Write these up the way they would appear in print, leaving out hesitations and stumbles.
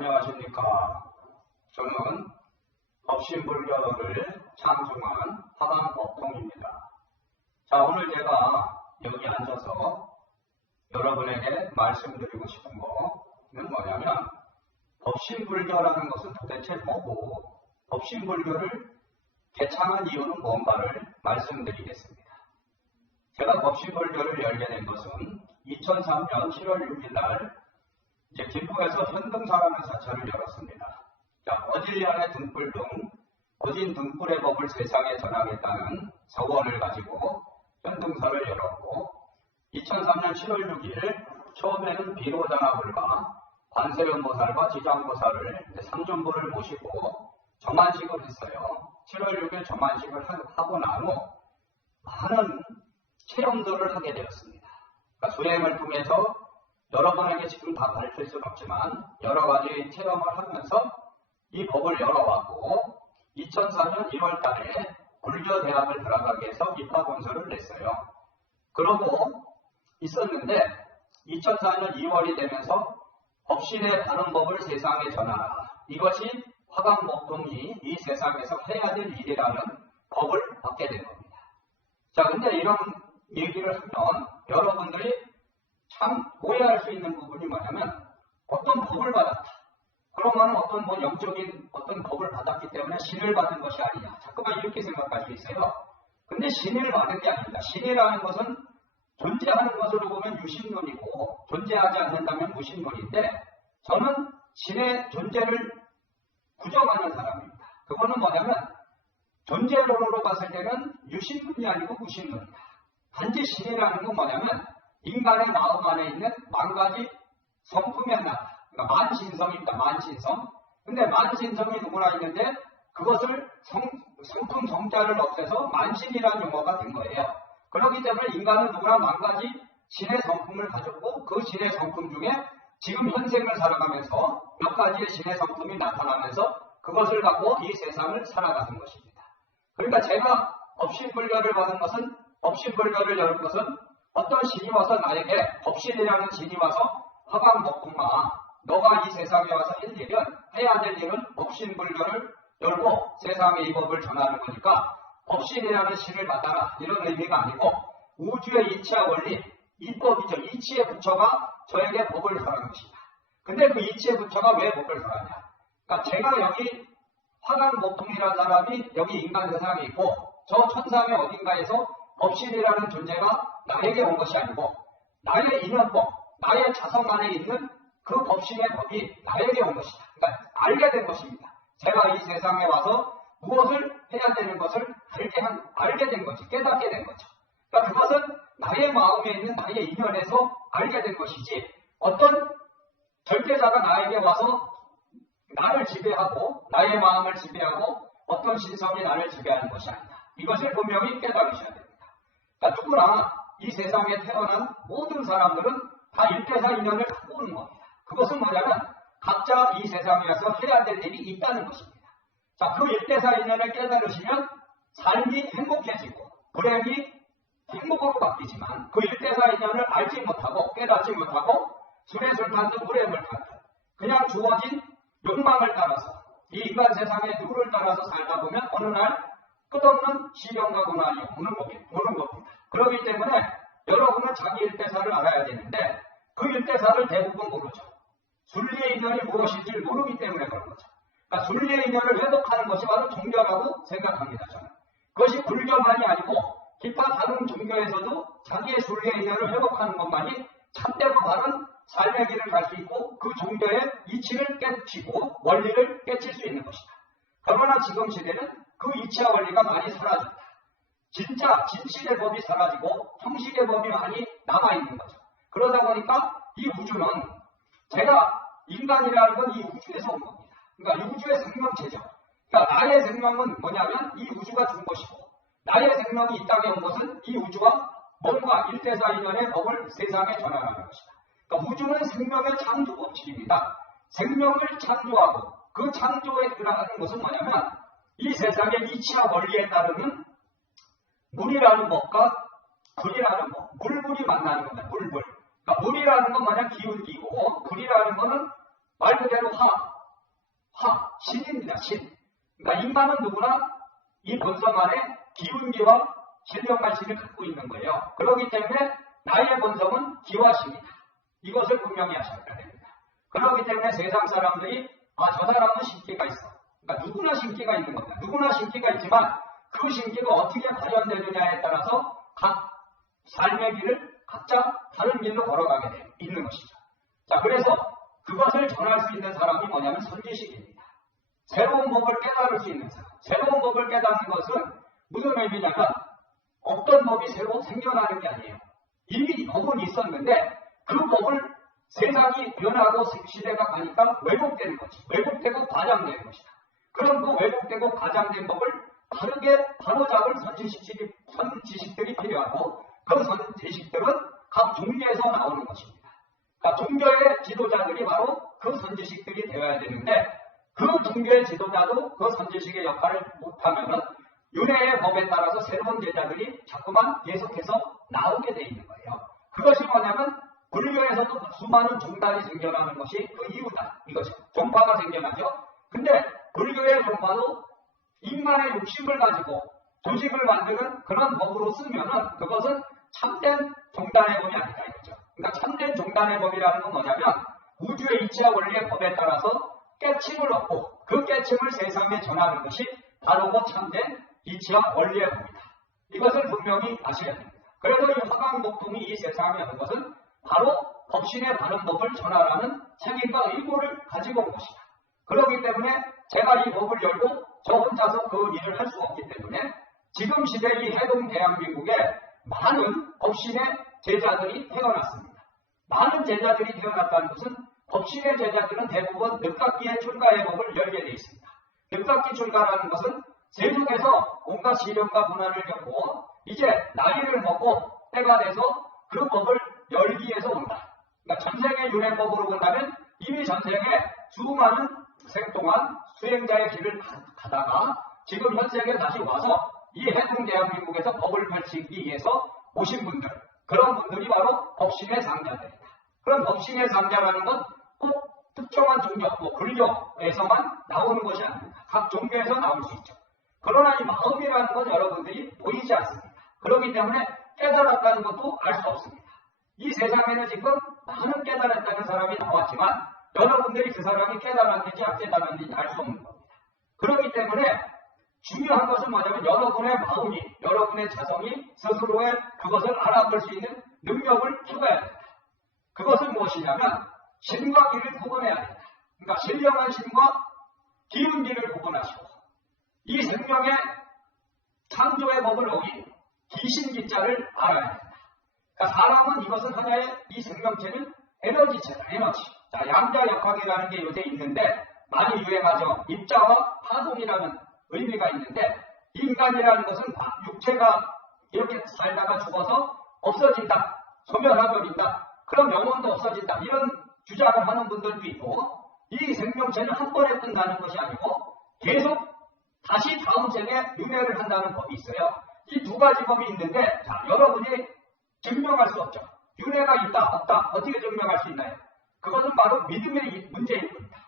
안녕하십니까. 저는 법신불교를 창중한 화강법통입니다. 자, 오늘 제가 여기 앉아서 여러분에게 말씀드리고 싶은 거는 뭐냐면, 법신불교라는 것은 도대체 뭐고, 법신불교를 개창한 이유는 뭔가를 말씀드리겠습니다. 제가 법신불교를 열게 된 것은 2003년 7월 6일 날 김포에서 현등사라는 사찰을 열었습니다. 자, 거질량의 등불 등 거진 등불의 법을 세상에 전하겠다는 서원을 가지고 현등사를 열었고, 2003년 7월 6일 처음에는 비로자나불과 관세음보살과 지장보살을 삼존부를 모시고 정안식을 했어요. 7월 6일 정안식을 하고 난 후 많은 체험들을 하게 되었습니다. 그러니까 수행을 통해서 여러분에게 지금 다 가르칠 수는 없지만 여러 가지 체험을 하면서 이 법을 열어왔고, 2004년 1월 달에 불교대학을 들어가기 위해서 입학원서를 냈어요. 그러고 있었는데 2004년 2월이 되면서 법신의 바른 법을 세상에 전하라. 이것이 화강법통이 이 세상에서 해야 될 일이라는 법을 받게 된 겁니다. 자, 근데 이런 얘기를 하면 여러분들이 참 오해할 수 있는 부분이 뭐냐면, 어떤 법을 받았다. 그러면 어떤 영적인 어떤 법을 받았기 때문에 신을 받은 것이 아니냐. 자꾸만 이렇게 생각할 수 있어요. 근데 신을 받은 게 아닙니다. 신이라는 것은 존재하는 것으로 보면 유신론이고, 존재하지 않는다면 무신론인데, 저는 신의 존재를 부정하는 사람입니다. 그거는 뭐냐면, 존재론으로 봤을 때는 유신론이 아니고 무신론이다. 단지 신이라는 건 뭐냐면, 인간의 마음 안에 있는 만 가지 성품이 하나, 그러니까 만신성입니다. 만신성. 근데 만신성이 누구나 있는데 그것을 성품 정자를 없애서 만신이라는 용어가 된 거예요. 그렇기 때문에 인간은 누구나 만 가지 신의 성품을 가졌고, 그 신의 성품 중에 지금 현생을 살아가면서 몇 가지의 신의 성품이 나타나면서 그것을 갖고 이 세상을 살아가는 것입니다. 그러니까 제가 법신불교를 받은 것은, 법신불교를 열 것은 어떤 신이 와서 나에게, 법신이라는 신이 와서 화강법통아, 너가 이 세상에 와서 해야 될 일은 법신불교를 열고 세상에 이 법을 전하는 거니까 법신이라는 신을 받아라, 이런 의미가 아니고, 우주의 이치와 원리, 이법이죠. 이치의 부처가 저에게 법을 설하는 것이다. 근데 그 이치의 부처가 왜 법을 설하냐? 그러니까 제가 여기 화강법통이라는 사람이 여기 인간 세상에 있고, 저 천상의 어딘가에서 법신이라는 존재가 나에게 온 것이 아니고, 나의 인연법, 나의 자성 안에 있는 그 법신의 법이 나에게 온 것이다. 그러니까 알게 된 것입니다. 제가 이 세상에 와서 무엇을 해야 되는 것을 알게 된 거지, 깨닫게 된 거죠. 그러니까 그것은 나의 마음에 있는 나의 인연에서 알게 된 것이지, 어떤 절대자가 나에게 와서 나를 지배하고, 나의 마음을 지배하고, 어떤 신성이 나를 지배하는 것이 아니다. 이것을 분명히 깨달으셔야 됩니다. 그러니까 누구나 이 세상에 태어난 모든 사람들은 다 일대사 인연을 갖고 오는 겁니다. 그것은 뭐냐면 각자 이 세상에서 해야 될 일이 있다는 것입니다. 자, 그 일대사 인연을 깨달으시면 삶이 행복해지고 불행이 행복으로 바뀌지만, 그 일대사 인연을 알지 못하고 깨닫지 못하고 수레술탄도 물에 물탄도 그냥 주어진 욕망을 따라서 이 인간 세상의 룰을 따라서 살다 보면 어느 날 끝없는 시련과 고난이 오는 겁니다. 그렇기 때문에 여러분은 자기 일대사를 알아야 되는데, 그 일대사를 대부분 모르죠. 순리의 인연이 무엇인지 모르기 때문에 그런 거죠. 그러니까 순리의 인연을 회복하는 것이 바로 종교라고 생각합니다. 저는. 그것이 불교만이 아니고 기타 다른 종교에서도 자기의 순리의 인연을 회복하는 것만이 참되고 바른 삶의 길을 갈 수 있고, 그 종교의 이치를 깨치고 원리를 깨칠 수 있는 것이다. 그러나 지금 시대는 그 이치와 원리가 많이 사라졌다. 진짜 진실의 법이 사라지고 형식의 법이 많이 남아있는 거죠. 그러다 보니까 이 우주는, 제가 인간이라는 건 이 우주에서 온 겁니다. 그러니까 이 우주의 생명체죠. 그러니까 나의 생명은 뭐냐면 이 우주가 준 것이고, 나의 생명이 이 땅에 온 것은 이 우주가 뭔가 일대사 인연의 법을 세상에 전하는 것이다. 그러니까 우주는 생명의 창조 법칙입니다. 생명을 창조하고 그 창조에 들어가는 것은 뭐냐면 이 세상의 이치와 원리에 따르는 물이라는 법과 불이라는 법, 물이 만나는 겁니다. 물. 그러니까 물이라는 건 뭐냐, 기울기고, 불이라는 거는 말 그대로 화, 신입니다. 신. 그러니까 인간은 누구나 이 본성 안에 기운기와 신령과 신을 갖고 있는 거예요. 그렇기 때문에 나의 본성은 기와 신이다. 이것을 분명히 하셔야 됩니다. 그렇기 때문에 세상 사람들이 저 사람은 신기가 있어. 그러니까 누구나 신기가 있는 겁니다. 누구나 신기가 있지만 그 신기가 어떻게 발현되느냐에 따라서 각 삶의 길을 각자 다른 길로 걸어가게 있는 것이죠. 자, 그래서 그것을 전할 수 있는 사람이 뭐냐면 선지식입니다. 새로운 법을 깨달을 수 있는 사람. 새로운 법을 깨닫는 것은 무슨 의미냐면 어떤 법이 새로 생겨나는 게 아니에요. 이미 법은 있었는데 그 법을 세상이 변하고 시대가 가니까 왜곡되는 것이. 왜곡되고 과장되는 것이다. 그럼 그 왜곡되고 과장된 법을 바르게 바로잡을 선지식들이 필요하고 그 선지식들은 각 종교에서 나오는 것입니다. 그러니까 종교의 지도자들이 바로 그 선지식들이 되어야 되는데 그 종교의 지도자도 그 선지식의 역할을 못하면 윤회의 법에 따라서 새로운 제자들이 자꾸만 계속해서 나오게 돼 있는 거예요. 그것이 뭐냐면 불교에서도 수많은 종단이 생겨나는 것이 그 이유다. 이거죠. 종파가 생겨나죠. 근데 불교의 종파도 인간의 욕심을 가지고 조직을 만드는 그런 법으로 쓰면은 그것은 참된 종단의 법이 아니다 이거죠. 그러니까 참된 종단의 법이라는 건 뭐냐면 우주의 이치와 원리의 법에 따라서 깨침을 얻고 그 깨침을 세상에 전하는 것이 바로 그 참된 이치와 원리의 법이다. 이것을 분명히 아셔야 됩니다. 그래서 이 화강복통이 이 세상에 온 것은 바로 법신의 바른 법을 전하라는 책임과 의무를 가지고 온 것이다. 그렇기 때문에 제가 이 법을 열고 저 혼자서 그 일을 할 수가 없기 때문에 지금 시대 이 해동 대한민국에 많은 법신의 제자들이 태어났습니다. 많은 제자들이 태어났다는 것은 법신의 제자들은 대부분 늦깎이의 출가의 법을 열게 되어 있습니다. 늦깎이 출가라는 것은 세속에서 온갖 시련과 고난을 겪고 이제 나이를 먹고 때가 돼서 그 법을 열기 위해서 온다. 그러니까 전생의 윤회법으로 본다면 이미 전생에 수많은 생 동안 수행자의 길을 가다가 지금 현생에 다시 와서 이 해동 대한민국에서 법을 펼치기 위해서 오신 분들, 그런 분들이 바로 법신의 상자들이다. 그런 법신의 상자라는 건 꼭 특정한 종교, 불교에서만 나오는 것이 아닙니다. 각 종교에서 나올 수 있죠. 그러나 이 마음이라는 건 여러분들이 보이지 않습니다. 그렇기 때문에 깨달았다는 것도 알 수 없습니다. 이 세상에는 지금 많은 깨달았다는 사람이 나왔지만 여러분들이 그 사람이 깨달았는지 안 깨달았는지 알 수 없는 겁니다. 그렇기 때문에 중요한 것은 뭐냐면 여러분의 마음이, 여러분의 자성이 스스로의 그것을 알아볼 수 있는 능력을 키워야 된다. 그것은 무엇이냐면 신과 기를 구분해야 된다. 그러니까 신령한 신과 기운기를 구분하시고 이 생명의 창조의 법을 어긴 기신기자를 알아야 된다. 그러니까 사람은 이것은 하나의 이 생명체는 에너지체다. 에너지. 자, 양자역학이라는 게 요새 있는데 많이 유행하죠. 입자와 파동이라는 의미가 있는데 인간이라는 것은 육체가 이렇게 살다가 죽어서 없어진다. 소멸해버린다. 그럼 영혼도 없어진다. 이런 주장을 하는 분들도 있고 이 생명체는 한 번에 끝나는 것이 아니고 계속 다시 다음 생에 윤회를 한다는 법이 있어요. 이 두 가지 법이 있는데 자, 여러분이 증명할 수 없죠. 윤회가 있다 없다 어떻게 증명할 수 있나요? 그것은 바로 믿음의 문제인 겁니다.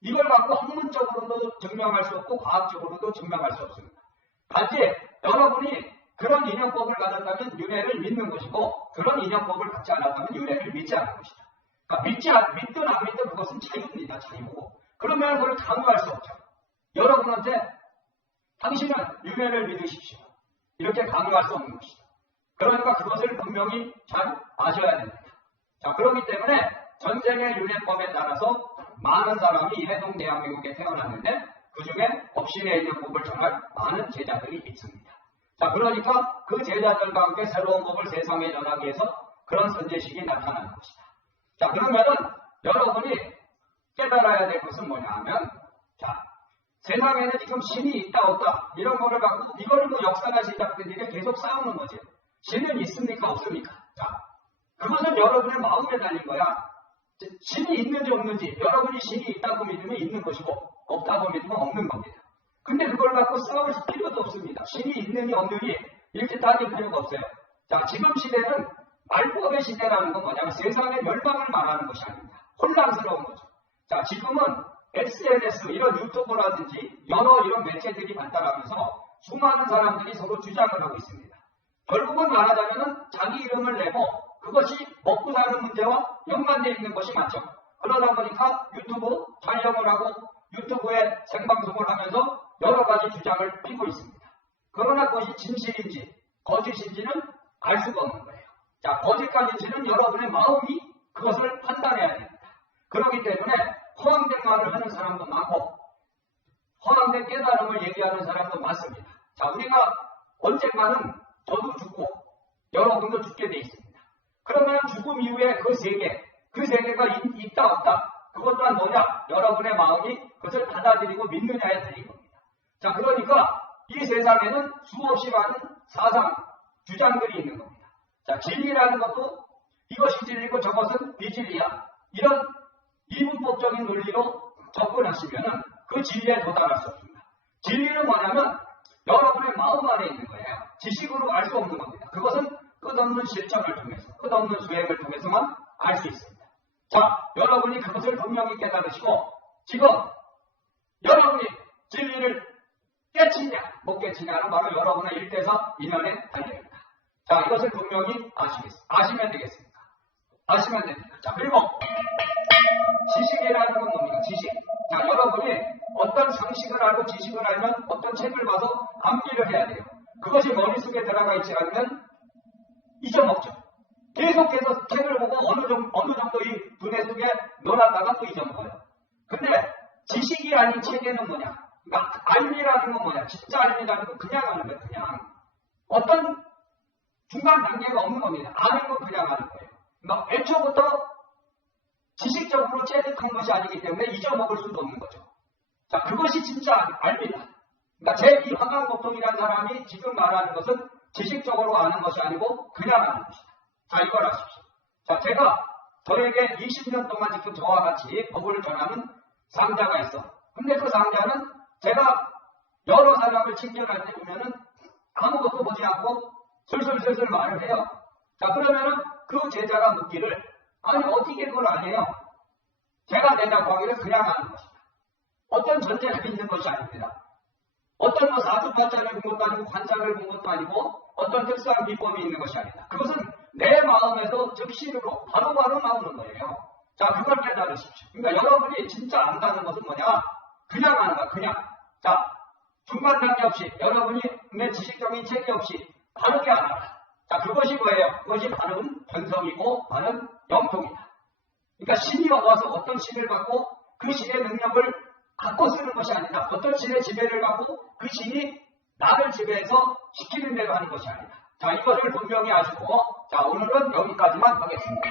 이걸 갖고 학문적으로도 증명할 수 없고 과학적으로도 증명할 수 없습니다. 단지 여러분이 그런 인연법을 가졌다면 윤회를 믿는 것이고 그런 인연법을 갖지 않았다면 윤회를 믿지 않는 것이다. 그러니까 믿든 안 믿든 그것은 자유입니다. 자유고. 그러면 그걸 강요할 수 없죠. 여러분한테 당신은 윤회를 믿으십시오. 이렇게 강요할 수 없는 것이다. 그러니까 그것을 분명히 잘 아셔야 됩니다. 자, 그렇기 때문에 전생의 윤회법에 따라서 많은 사람이 해동 대한민국에 태어났는데 그 중에 법신의 인연법을 전할 많은 제자들이 있습니다. 자, 그러니까 그 제자들과 함께 새로운 법을 세상에 전하기 위해서 그런 선제식이 나타나는 것이다. 자, 그러면은 여러분이 깨달아야 될 것은 뭐냐 하면 자, 세상에는 지금 신이 있다 없다 이런 거를 갖고 이거는 역사가 시작된 일에 계속 싸우는 거죠. 신은 있습니까 없습니까? 자, 그것은 여러분의 마음에 달린 거야. 신이 있는지 없는지 여러분이 신이 있다고 믿으면 있는 것이고 없다고 믿으면 없는 겁니다. 근데 그걸 갖고 싸울 필요도 없습니다. 신이 있느니 없느니 이렇게 따질 필요가 없어요. 자, 지금 시대는 말법의 시대라는 건 뭐냐면 세상의 멸망을 말하는 것이 아닙니다. 혼란스러운 거죠. 자, 지금은 SNS, 이런 유튜브라든지 여러 이런 매체들이 발달하면서 수많은 사람들이 서로 주장을 하고 있습니다. 결국은 말하자면 자기 이름을 내고 그것이 먹고 사는 문제와 연관되어 있는 것이 많죠. 그러다 보니까 유튜브 촬영을 하고 유튜브에 생방송을 하면서 여러 가지 주장을 펴고 있습니다. 그러나 그것이 진실인지 거짓인지는 알 수가 없는 거예요. 자, 거짓까지는 여러분의 마음이 그것을 판단해야 됩니다. 그렇기 때문에 허황된 말을 하는 사람도 많고 허황된 깨달음을 얘기하는 사람도 많습니다. 자, 우리가 언젠가는 저도 죽고 여러분도 죽게 돼 있습니다. 그러면 죽음 이후에 그 세계가 있다 없다, 그것 또한 뭐냐? 여러분의 마음이 그것을 받아들이고 믿느냐에 달린 겁니다. 자, 그러니까 이 세상에는 수없이 많은 사상, 주장들이 있는 겁니다. 자, 진리라는 것도 이것이 진리고 저것은 비진리야, 이런 이분법적인 논리로 접근하시면 그 진리에 도달할 수 없습니다. 진리는 뭐냐면 여러분의 마음 안에 있는 거예요. 지식으로 알 수 없는 겁니다. 그것은 끝없는 실천을 통해서, 끝없는 수행을 통해서만 알 수 있습니다. 자, 여러분이 그것을 분명히 깨달으시고 지금 여러분이 진리를 깨치냐 못 깨치냐는 바로 여러분의 일대사 인연에 달려있습니다. 자, 이것을 분명히 아시면 되겠습니다. 아시면 됩니다. 자, 그리고 지식이라는 건 뭡니까? 지식. 자, 여러분이 어떤 상식을 알고 지식을 알면 어떤 책을 봐서 암기를 해야 돼요. 그것이 머릿속에 들어가 있지 않으면 잊어먹죠. 계속해서 책을 보고 어느 정도 이 두뇌 속에 넣어놨다가 또 잊어먹어요. 근데 지식이 아닌 체계는 뭐냐? 그러니까 알미라는 건 뭐냐? 진짜 알미라는 건 그냥 아는 거예요. 그냥. 어떤 중간 단계가 없는 겁니다. 아는 건 그냥 아는 거예요. 그러니까 애초부터 지식적으로 체득한 것이 아니기 때문에 잊어먹을 수도 없는 거죠. 자, 그것이 진짜 알미다. 그러니까 제2 화강보통이라는 사람이 지금 말하는 것은 지식적으로 아는 것이 아니고 그냥 아는 것이다. 자, 이걸 아십시오. 자, 제가 저에게 20년 동안 지금 저와 같이 법을 전하는 상자가 있어. 근데 그 상자는 제가 여러 사람을 친견할 때 보면은 아무것도 보지 않고 슬슬슬슬 말을 해요. 자, 그러면은 그 제자가 묻기를, 아니 어떻게 그걸 아세요? 제가 내다고 하기를 그냥 아는 것이다. 어떤 전제가 있는 것이 아닙니다. 어떤 뭐 사주팔자를 본 것도 아니고 관상을 본 것도 아니고 어떤 특수한 비법이 있는 것이 아니다. 그것은 내 마음에서 즉시로 바로바로 나오는 거예요. 자, 그걸 깨달으십시오. 그러니까 여러분이 진짜 안다는 것은 뭐냐? 그냥 아는 거야, 그냥. 자, 중간 단계 없이, 여러분이 내 지식적인 체계 없이 바르게 알아라. 자, 그것이 뭐예요? 그것이 바른 본성이고 바른 영통이다. 그러니까 신이 와서 어떤 신을 갖고 그 신의 능력을 갖고 쓰는 것이 아니다. 어떤 신의 지배를 갖고 그 신이 나를 지배해서 시키는 대로 하는 것이 아니다. 자, 이것을 분명히 아시고, 자, 오늘은 여기까지만 하겠습니다.